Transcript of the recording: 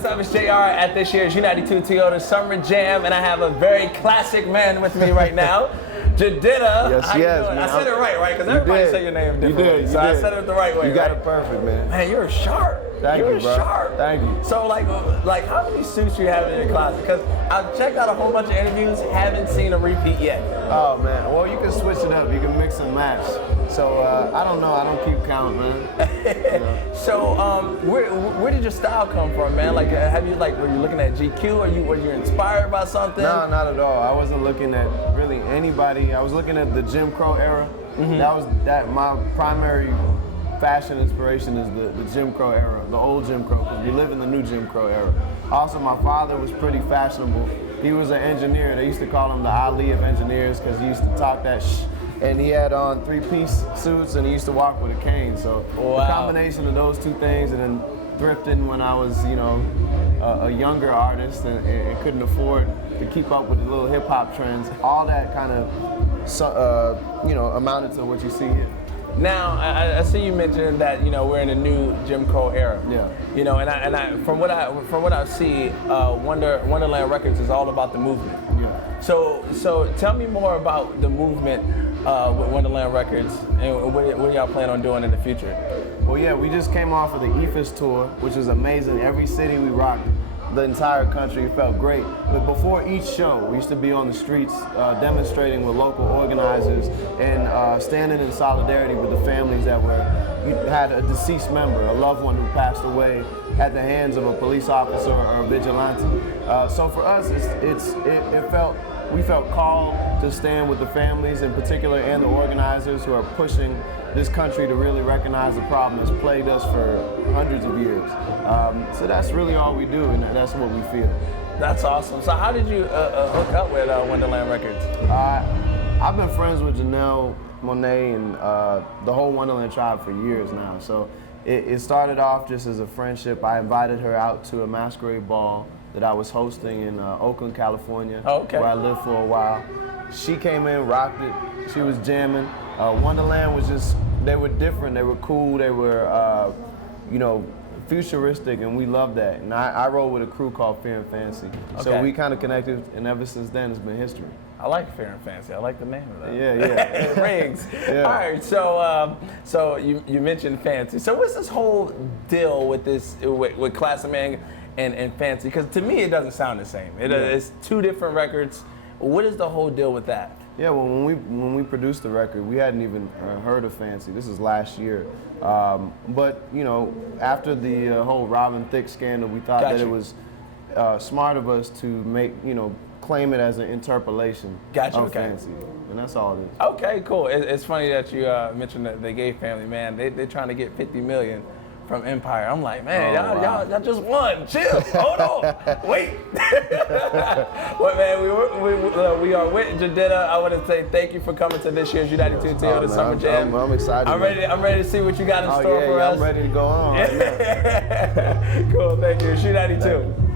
what's up? It's JR at this year's U92 Toyota Summer Jam, and I have a very classic man with me right now, Jidenna. Yes, yes, man. I said it right? Because everybody say your name differently. So I said it the right way. You got it perfect, man. Man, you're sharp. Thank you, bro. Sharp. Thank you. So like how many suits you have in your closet? Because I've checked out a whole bunch of interviews, haven't seen a repeat yet. Oh man, well you can switch it up. You can mix and match. So I don't know. I don't keep count, man. You know. So where did your style come from, man? Like have you were you looking at GQ, or were you inspired by something? No, not at all. I wasn't looking at really anybody. I was looking at the Jim Crow era. Mm-hmm. My primary fashion inspiration is the Jim Crow era, the old Jim Crow, because we live in the new Jim Crow era. Also, my father was pretty fashionable. He was an engineer. They used to call him the Ali of engineers because he used to talk that shh. And he had on three-piece suits, and he used to walk with a cane. So the combination of those two things, and then thrifting when I was, a younger artist and couldn't afford to keep up with the little hip-hop trends, all that kind of, amounted to what you see here. Now, I see you mentioned that we're in a new Jim Crow era. Yeah. From what I see, Wonderland Records is all about the movement. Yeah. So tell me more about the movement with Wonderland Records, and what y'all plan on doing in the future? Well, yeah, we just came off of the EFIS tour, which was amazing. Every city we rocked, the entire country, felt great. But before each show, we used to be on the streets demonstrating with local organizers and standing in solidarity with the families that had a deceased member, a loved one who passed away at the hands of a police officer or a vigilante. So for us, we felt called to stand with the families in particular and the organizers who are pushing this country to really recognize the problem that's plagued us for hundreds of years. So that's really all we do, and that's what we feel. That's awesome. So how did you hook up with Wonderland Records? I've been friends with Janelle, Monet, and the whole Wonderland tribe for years now. So it started off just as a friendship. I invited her out to a masquerade ball that I was hosting in Oakland, California, where I lived for a while. She came in, rocked it. She was jamming. Wonderland was they were different, they were cool, they were, futuristic, and we loved that. And I rode with a crew called Fear and Fancy. Okay. So we kind of connected, and ever since then, it's been history. I like Fear and Fancy. I like the name of that. Yeah. It rings. Yeah. All right, so you mentioned Fancy. So what's this whole deal with with Classic Man and Fancy? Because to me, it doesn't sound the same. It's two different records. What is the whole deal with that? Yeah, well, when we produced the record, we hadn't even heard of Fancy. This is last year. But, after the whole Robin Thicke scandal, we thought that it was smart of us to make, claim it as an interpolation of Fancy. And that's all it is. Okay, cool. It's funny that you mentioned that the gay family, man. They're trying to get $50 million from Empire. I'm like, man, y'all just won. Chill. Hold on. Wait. But man, we are with Jidenna. I want to say thank you for coming to this year's U92 Toyota Summer Jam. I'm excited. I'm ready to see what you got in store for us. I'm ready to go on right now. Cool. Thank you. It's U92.